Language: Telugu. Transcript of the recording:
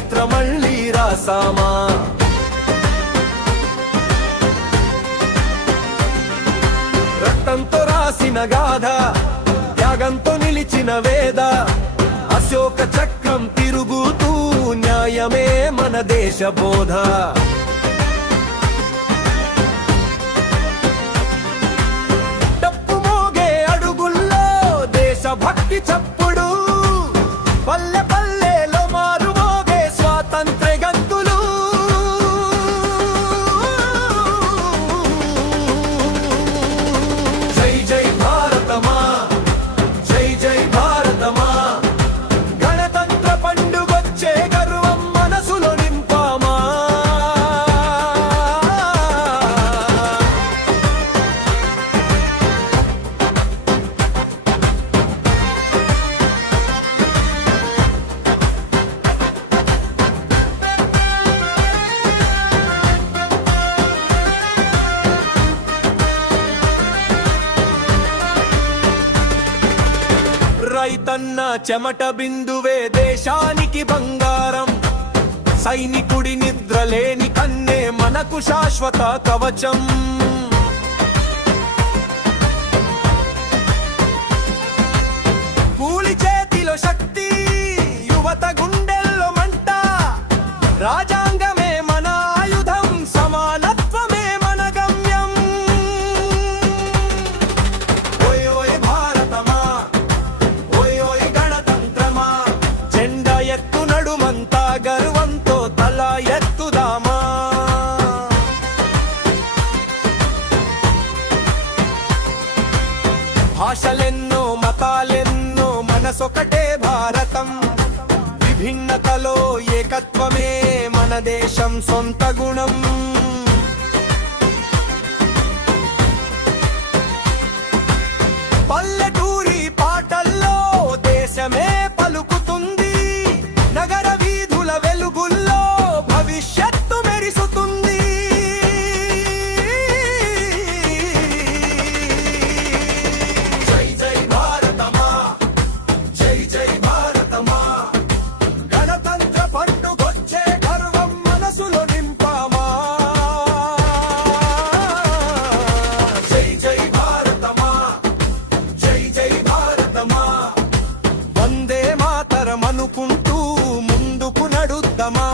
చరిత్ర మళ్ళీ రాసామా. రక్తంతో రాసిన గాథ, త్యాగంతో నిలిచిన వేద, అశోక చక్రం తిరుగుతూ న్యాయమే మన దేశ బోధ. డప్పు మోగే అడుగుల్లో దేశభక్తి చప్పుడు, పల్లె పల్లెలో మారు మోగే స్వాతంత్ర్య గంతులు. జై జై భారతమా, జై జై భారతమా, గణతంత్ర పండుగొచ్చే గర్వం మనసులో నింపామా. రైతన్న చెమట బిందువే దేశానికి బంగారం, సైనికుడి నిద్రలేని కన్నే మనకు శాశ్వత కవచం. కూలి చేతిలో శక్తి, యువత గుండెల్లో మంట, రాజ్యాంగమే మన ఆయుధం, సమానత్వమే మన గమ్యం. ఓయ్ ఓయ్ భారతమా, ఓయ్ ఓయ్ గణతంత్రమా, జెండా ఎత్తు నడుమంతా గర్వంతో తల ఎత్తుదామా. భాషలెన్నో మతాలెన్నో మనసొకటే భారతం, విభిన్నతలో ఏకత్వమే మన దేశం సొంత గుణం. పల్లెటూరి పాటల్లో దేశమే పలుకుతుంది, నగర వీధుల వెలుగుల్లో భవిష్యత్తు మెరిసుతుంది. జై జై భారతమా, జై జై భారతమా, గణతంత్ర పండుగొచ్చే గర్వం మనసులో నింపామా. జై జై భారతమా, జై జై భారతమా, వందే మాతరం అనుకుంటూ ముందుకు నడుద్దామా.